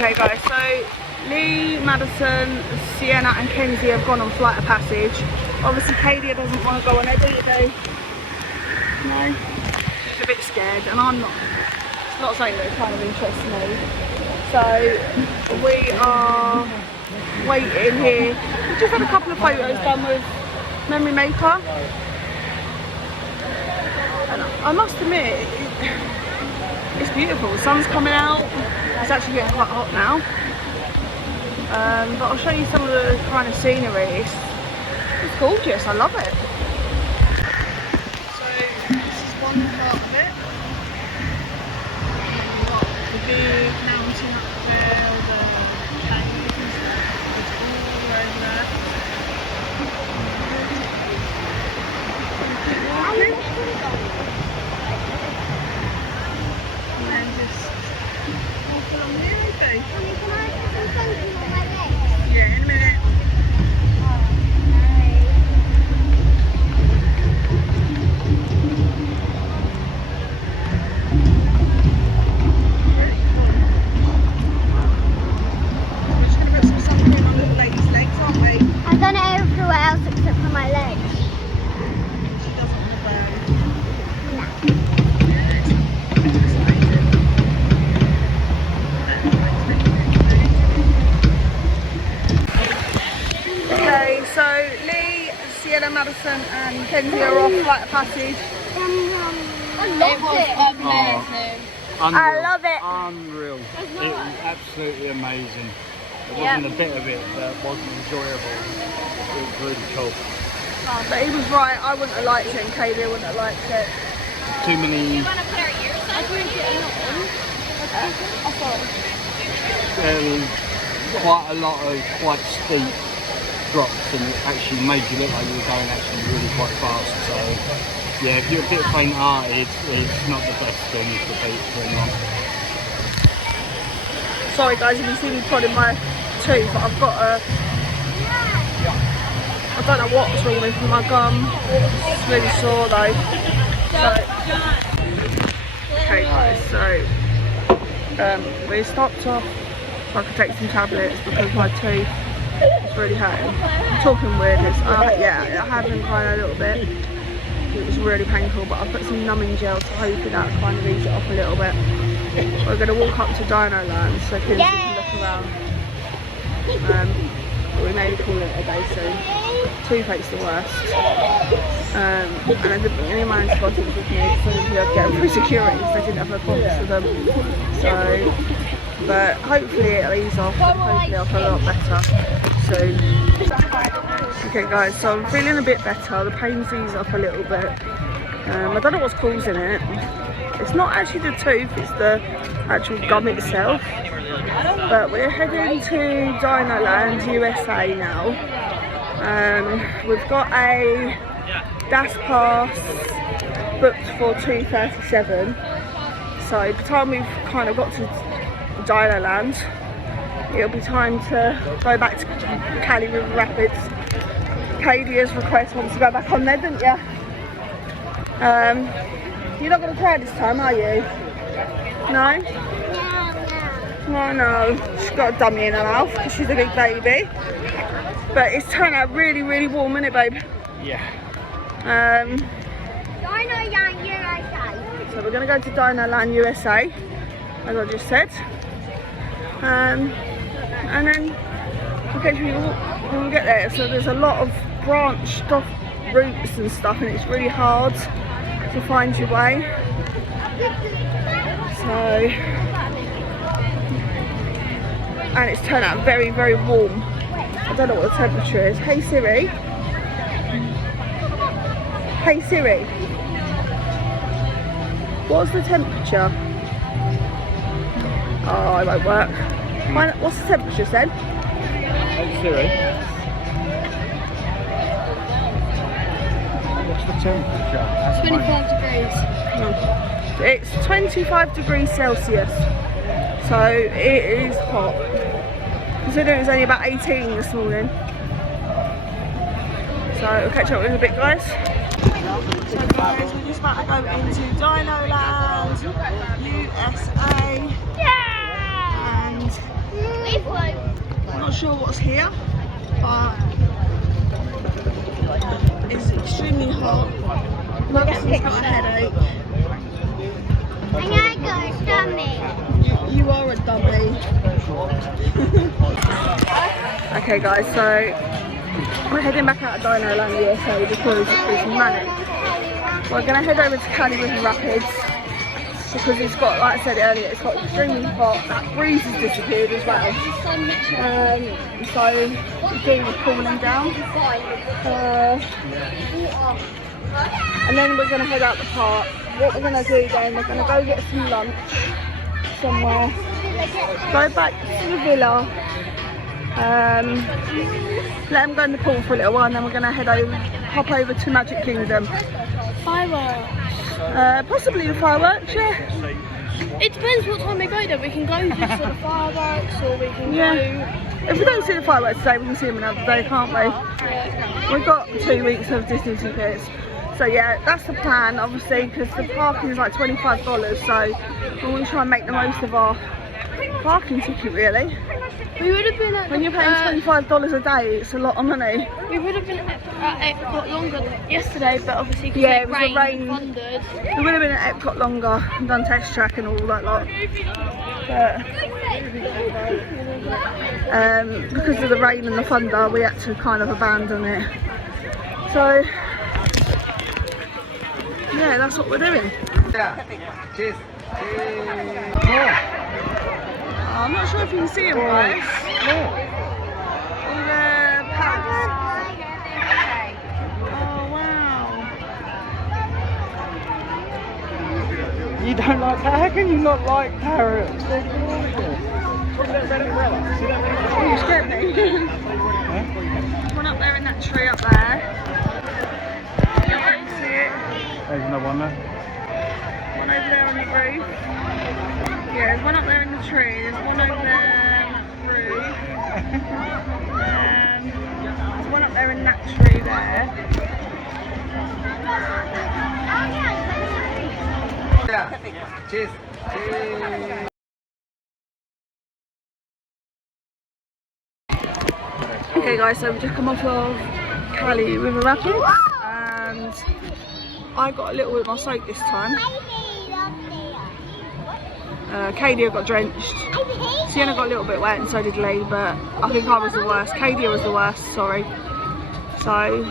Okay guys, so Lee, Madison, Sienna and Kenzie have gone on Flight of Passage. Obviously Kadia doesn't want to go on it, do you do? No? She's a bit scared and I'm not. It's not something that kind of interests me. So we are waiting here. We've just had a couple of photos done with Memory Maker. And I must admit, it's beautiful. The sun's coming out. It's actually getting quite hot now. But I'll show you some of the kind of scenery. It's gorgeous. I love it. So this is one part of it. We've got the big mountain up there, all the caves and stuff. It's all over there. And then just walk along here, okay? Yeah, in a minute. We're just going to put some sunscreen on little lady's legs, aren't we? I've done it everywhere else except for my legs. She doesn't want to wear it. Okay, so Lee, Sienna, Madison and Kenzie are off Flight of Passage. I love it. Amazing. I love it. Unreal. It was absolutely amazing. There wasn't a bit of it that wasn't enjoyable. It was really cool. Oh, but he was right, I wouldn't have liked it and Kadia wouldn't have liked it. Too many. There was quite a lot of quite steep drops and it actually made you look like you were going actually really quite fast. So yeah, if you're a bit faint-hearted, it's not the best thing to beat for anyone. Sorry guys if you see me prodding my tooth, but I've got a... I don't know what's wrong with my gum. It's really sore though. Okay guys, so we stopped off so I could take some tablets because my tooth is really hurting. I'm talking weirdness. Yeah, it happened kind of a little bit. It was really painful, but I put some numbing gel, so hopefully that kind of ease it off a little bit. We're going to walk up to Dino Land so Kenzie can look around. But we may be calling it a day soon. Toothache's the worst. And I didn't bring any of my antibiotics with me because I didn't get them through security because they didn't have no problems with them. So, but hopefully it'll ease off and hopefully I'll feel a lot better soon. Okay guys, so I'm feeling a bit better. The pain's eased up a little bit. I don't know what's causing it. It's not actually the tooth, it's the actual gum itself. But we're heading to Dino Land, USA now. We've got a DAS pass booked for 2:37. So by the time we've kind of got to Dino Land, it'll be time to go back to Cali River Rapids. Kadia's request wants to go back on there, didn't you? You're not going to cry this time, are you? No? No. She's got a dummy in her mouth because she's a big baby. But it's turned out really, really warm, isn't it, babe? Yeah. Dino Land USA. So we're going to go to Dino Land USA, as I just said. And then we'll catch you when we get there. So there's a lot of branched off routes and stuff, and it's really hard to find your way. So, and it's turned out very, very warm. I don't know what the temperature is. Hey Siri. Hey Siri. What's the temperature? Oh, it won't work. What's the temperature, then? Hey Siri. What's the temperature? 25 degrees. It's 25 degrees Celsius. So it is hot. Considering it was only about 18 this morning. So we'll catch up in a bit, guys. So guys, we're just about to go into Dino Land, USA. Yeah! And sure what's here, but it's extremely hot. Madison's got a headache. And I got a stomach. You are a dummy. Okay guys, so we're heading back out of Dino Land USA because it's manic. We're going to head over to Cali River Rapids because it's got, like I said earlier, it's got extremely hot. That breeze has disappeared as well. So the dew is cooling down. And then we're going to head out the park. What we're going to do then, we're going to go get some lunch somewhere, go back to the villa, let them go in the pool for a little while, and then we're going to hop over to Magic Kingdom. Fireworks. Possibly the fireworks, yeah. It depends what time we go though. We can go just for the fireworks, or we can If we don't see the fireworks today, we can see them another day, can't we? go. We've got 2 weeks of Disney tickets. So yeah, that's the plan, obviously, because the parking is like $25, so we want to try and make the most of our parking ticket, really. We would have been at When you're paying $25 a day, it's a lot of money. We would have been at Epcot longer than yesterday, but obviously because Yeah, it it was the rain. thundered. We would have been at Epcot longer and done test track and all that lot. But because of the rain and the thunder, we had to kind of abandon it. So yeah, that's what we're doing. Yeah. Cheers. I'm not sure if you can see them, guys. All the parrots. Oh wow. You don't like that? How can you not like parrots? Oh, you scared me. One up there in that tree up there. You can see it. There's another one there. One over there on the roof. Yeah, there's one up there in the tree. There's one over there on the roof. There's one up there in that tree there. Yeah. Cheers. Okay guys, so we've just come off of Cali River Rapids and I got a little bit more soaked this time. Kadia got drenched. Sienna got a little bit wet and so did Lee, but I think I was the worst. Kadia was the worst, sorry. So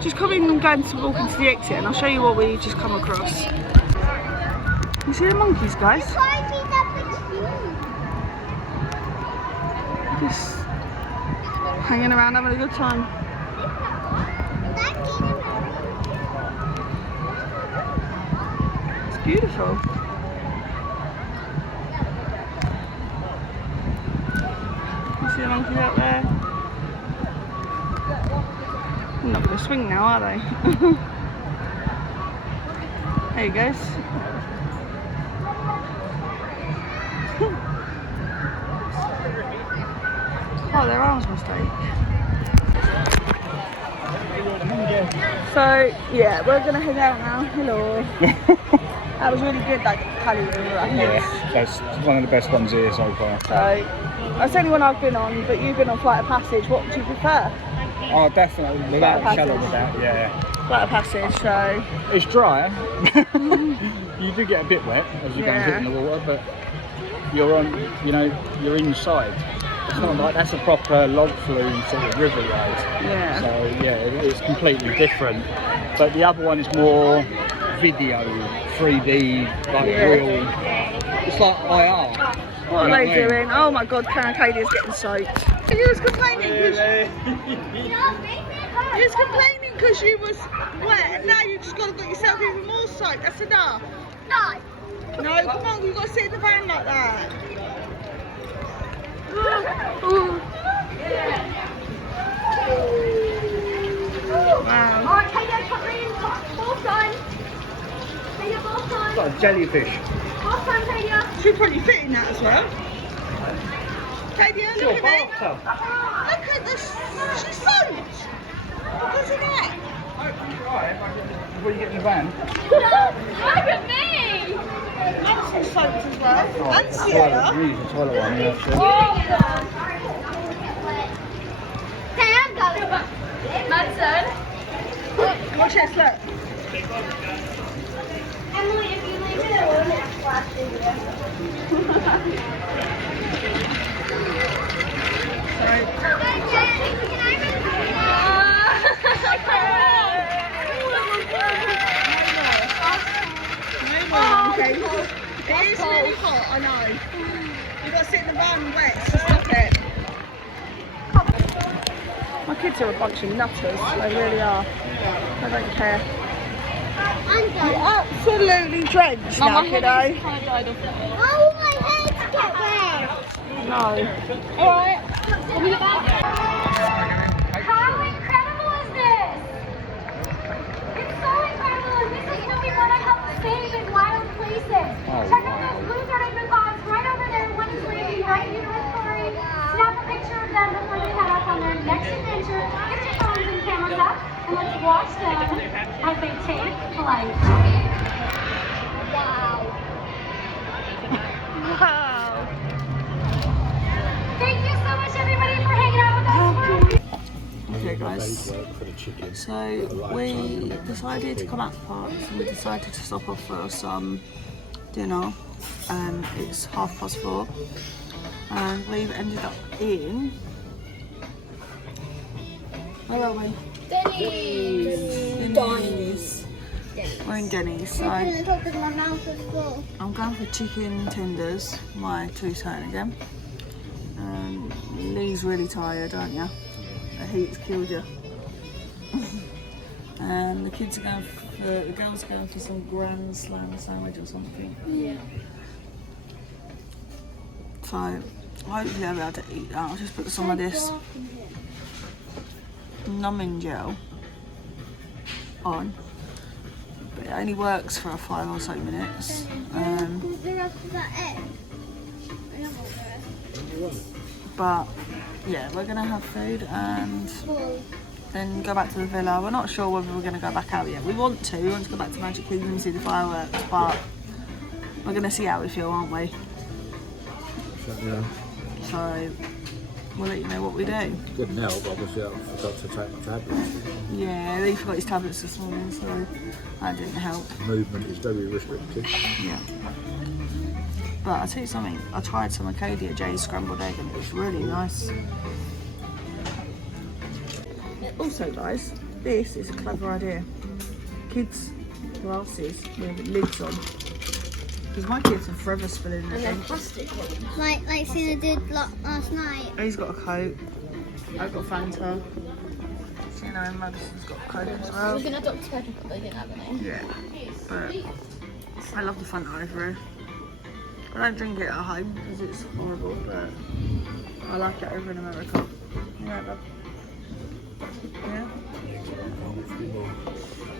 just coming and going to walk into the exit and I'll show you what we just come across. You see the monkeys, guys? Just hanging around having a good time. It's beautiful. You see the monkeys out there? They're not going to swing now, are they? There you go. Oh, their arms must ache. So, yeah, we're going to head out now. Hello. That was really good, that Cali River Rapids. Yeah, that's one of the best ones here so far. So, that's the only one I've been on, but you've been on Flight of Passage. What would you prefer? Oh, definitely, without a shadow Passage. of a doubt, yeah. Flight of Passage, so... It's drier. You do get a bit wet as you're going to get in the water, but you're on, you know, you're inside. It's not like that's a proper log flume sort of river ride. Yeah. So yeah, it's completely different. But the other one is more video, 3D, like real. It's like IR. What are they doing? Oh my god, Kadia's getting soaked. You was complaining because you was complaining because you was wet, and now you just got to get yourself even more soaked. That's enough. No, come on, you got to sit in the van like that. Wow. Alright, Kadia, put me in both times. Kadia, both times. Like a jellyfish. Both times, Kadia. She'll probably fit in that as well. Kadia, look at me. Bathtub. Look at this. She's soaked. Because of that. Before you get in the van. Look at me. Madison's soaked as well. And Sienna. Use the toilet one, yeah, actually. My turn. Watch this, look. Emily, if you leave it, I will have flashed in there. Okay. It is really hot, I know. You've got to sit in the van wet, so stop it. My kids are a bunch of nutters, they really are. I don't care. I'm You're done. absolutely drenched now, kiddo. Oh, my head's get wet. No. Alright. Let me get back. How incredible is this? It's so incredible, and this is what we want to help save in wild places. Check out those blue garden pods right over there. One is waiting right here with Corey. Snap a picture of them before they head off on their next adventure. Get your phones and cameras up, and let's watch them as they take flight. Wow. Wow. Thank you so much, everybody, for hanging out with us. Okay, guys. So we decided to come out to the parks and we decided to stop off for some dinner. It's 4:30 and we've ended up in. Where are we? Denny's. We're in Denny's. So I'm going for chicken tenders. My two turn again. Lee's really tired, aren't you? The heat's killed you. And the kids are going for, the girls are going for some Grand Slam sandwich or something. Yeah. So hopefully I'll be able to eat that. I'll just put some of this numbing gel on. But it only works for 5 or so minutes. But yeah, we're gonna have food and then go back to the villa. We're not sure whether we're gonna go back out yet. We want to go back to Magic Kingdom and see the fireworks, but we're gonna see how we feel, aren't we? Yeah. So we'll let you know what we do. Good now, but obviously I forgot to take my tablets. Yeah, he forgot his tablets this morning, so that didn't help. Movement is very restricted. Yeah. But I'll tell you something, I tried some Acadia J's scrambled egg and it was really nice. Also guys, this is a clever idea. Kids' glasses with lids on. Because my kids are forever spilling their drink. Plastic ones. Like Sina did last night. He's got a Coke, I've got Fanta. You know, Madison's got a Coke as well. We're gonna Dr. Pepper, but they didn't have any. Yeah, but I love the Fanta over here. I don't drink it at home because it's horrible, but I like it over in America. Yeah, love. Yeah.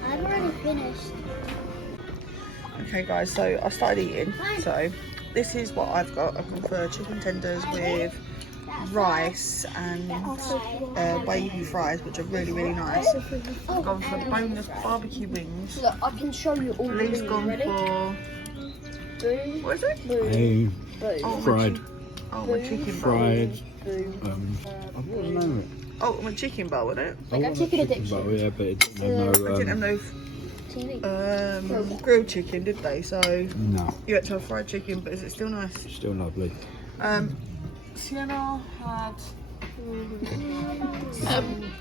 I've already finished. Okay, guys. So I started eating. So this is what I've got. I've gone for chicken tenders with rice and wavy fries, which are really, really nice. I've gone for boneless barbecue wings. Look, I can show you all Lee's the gone ready? for. Boom. What is it? Hey, Oh, fried. my chicken bowl. Fried. Boom. What was the name of it? Oh, my chicken bowl, wasn't it? I Like a want chicken a addiction. bowl, yeah, but it didn't have I didn't have no. no TV. grilled chicken, did they? So No, you had to have fried chicken, but is it still nice? still lovely. Sienna had.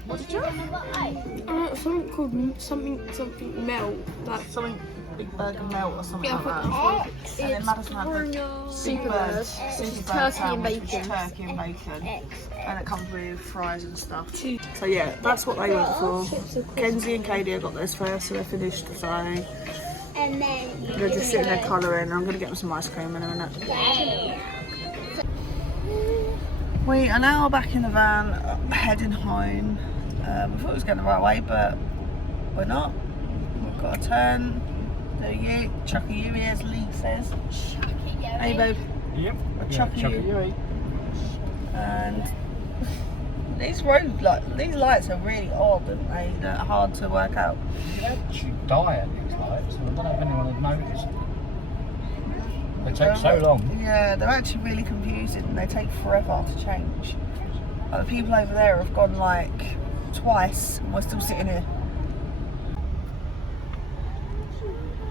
What did you have? Something called something melt. Like Something big burger melt or something yeah, like that. it's And then Madison had the super bird, bird, super bird turkey and sandwich, which is bacon. turkey and bacon, and it comes with fries and stuff. So yeah, that's what they went for. Kenzie and Katie got theirs first, so they're finished. So And then they're just sitting there colouring. I'm gonna get them some ice cream in a minute. We are now back in the van, heading home. We thought it was going the right way, but we're not. We've got to turn. Do you? Chucky you, as Lee says. Hey, babe. Yep. We're chucking you. And these road these lights are really odd, aren't they? They're hard to work out. You actually die at these lights, and I don't know if anyone had noticed. They take so long. Yeah, they're actually really confusing and they take forever to change. Like, the people over there have gone like twice and we're still sitting here.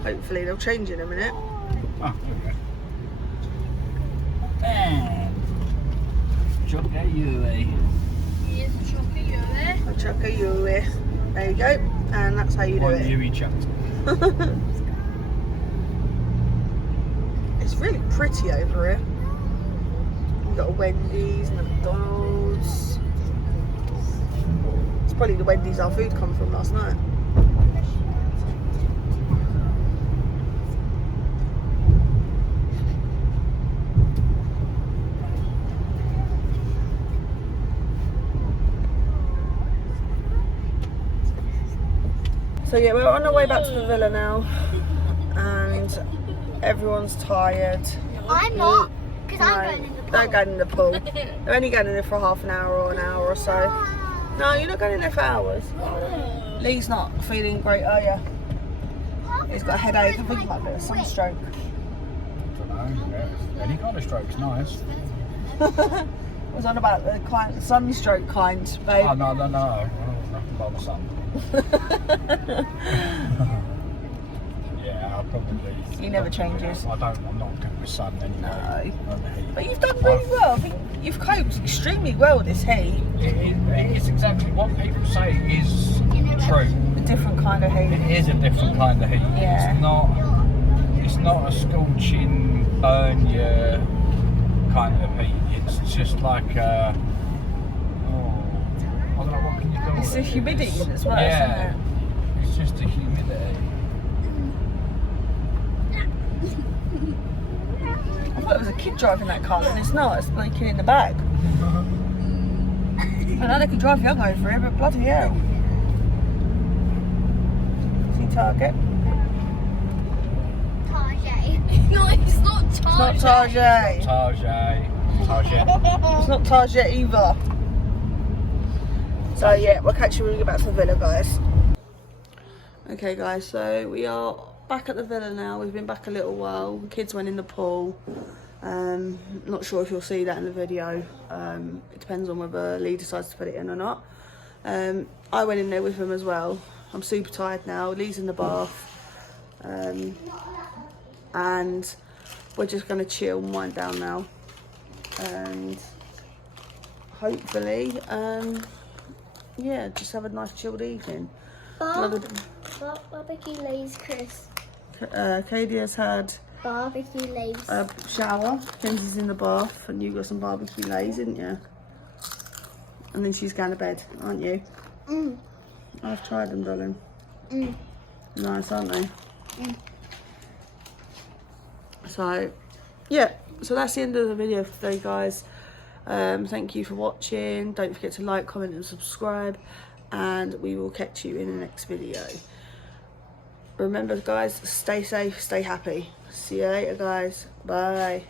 Hopefully they'll change in a minute. Oh, okay. And Chocoyui. I'll chuck a Yui. There you go. And that's how you do One it. Yui chucked. It's really pretty over here. We've got a Wendy's and a McDonald's. It's probably the Wendy's our food come from last night. So yeah, we're on our way back to the villa now, and everyone's tired. I'm not, because I'm going in the pool. They're going in the pool. They're only going in there for half an hour or an hour or so. No, you're not going in there for hours. Lee's not feeling great, are you? He's got a headache. I think he might be a sunstroke. I don't know. Yeah. Any kind of stroke's nice. I was on about the kind, the sunstroke kind, babe. Oh, no. Nothing about the sun. Yeah, I'll probably. He never changes. I'm not good with sun anyway. No. And the heat. But you've done really well. I think you've coped extremely well with this heat. It is exactly what people say is true. A different kind of heat. It is a different kind of heat. Yeah. It's not a scorching, burn you kind of heat. It's just like I don't know, what can you call it? It's the humidity as well, Yeah. isn't it? It's just the humidity. I thought it was a kid driving that car, and it's not. It's like in the back. I know they can drive young over here, but bloody hell. See Target? Target. No, it's not It's not Target. Target. Target. It's not Target either. So yeah, we'll catch you when we get back to the villa, guys. Okay guys, so we are back at the villa now. We've been back a little while. The kids went in the pool. Not sure if you'll see that in the video. It depends on whether Lee decides to put it in or not. I went in there with him as well. I'm super tired now. Lee's in the bath. And we're just gonna chill and wind down now. And hopefully, yeah, just have a nice chilled evening. Barbecue Lay's, Chris. Katie has had Barbecue Lay's. a shower. Kenzie's in the bath, and you got some barbecue lays, didn't you? And then she's going to bed, aren't you? Mm. I've tried them, darling. Mm. Nice, aren't they? Mm. So, yeah. So that's the end of the video for today, guys. Thank you for watching. Don't forget to like, comment, and subscribe. And we will catch you in the next video. Remember, guys, stay safe, stay happy. See you later, guys. Bye.